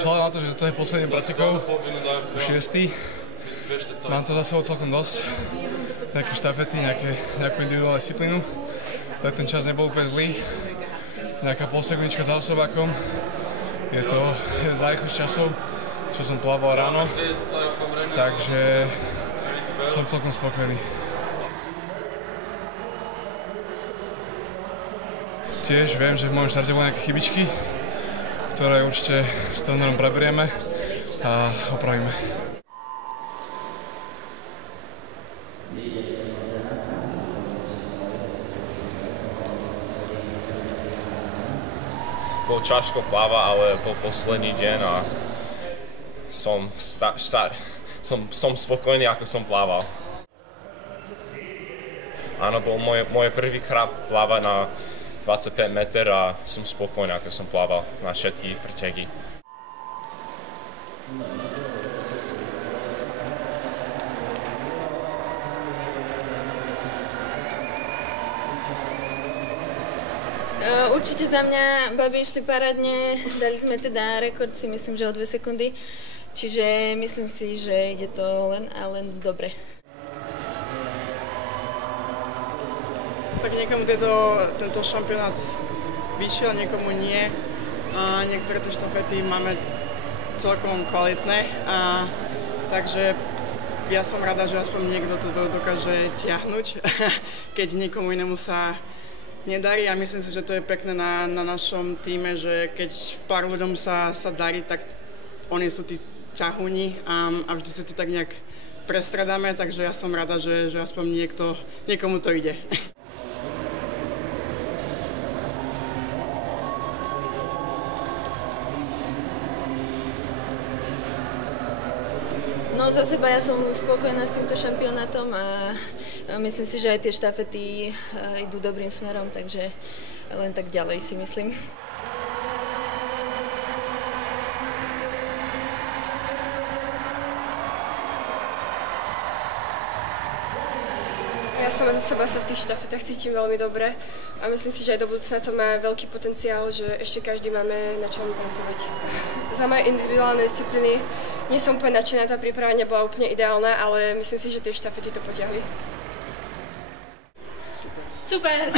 vzhľadom na to, že to je posledný pretekov, už 6. Mám to za sebou celkom dosť, nejaké štafety, nejakú individuálnu disciplínu, tak ten čas nebol úplne zlý, nejaká polsekundnička za osobákom, je to jeden z najrychlejších časov, čo som plával ráno, takže som celkom spokojný. Tiež viem, že v mojom štarte boli nejaké chybičky, ktoré určite s trénerom preberieme a opravíme. Bol ťažko plávať, ale bol posledný deň a som spokojný, ako som plával. Áno, bol moje prvýkrát plávať na 25 meter a som spokojný, ako som plával na všetky preteky. Určite za mňa babi išli parádne, dali sme teda rekord, si myslím, že o 2 sekundy, čiže myslím si, že ide to len a len dobre. Tak niekomu tento šampionát vyšiel, niekomu nie a niektoré tie štafety máme celkom kvalitné, takže ja som rada, že aspoň niekto to dokáže tiahnuť, keď niekomu inému sa nedarí a myslím si, že to je pekné na našom týme, že keď pár ľuďom sa darí, tak oni sú tí ťahúni a vždy sa to tak nejak prestradáme, takže ja som rada, že aspoň niekomu to ide. No za seba ja som spokojná s týmto šampionátom a myslím si, že aj tie štafety idú dobrým smerom, takže len tak ďalej si myslím. Ja sama za seba sa v tých štafetách cítim veľmi dobre a myslím si, že aj do budúcna to má veľký potenciál, že ešte každý máme na čom pracovať. Za moje individuálne disciplíny nie som úplne nadšená, tá príprava nebola úplne ideálna, ale myslím si, že tie štafety to potiahli. Super!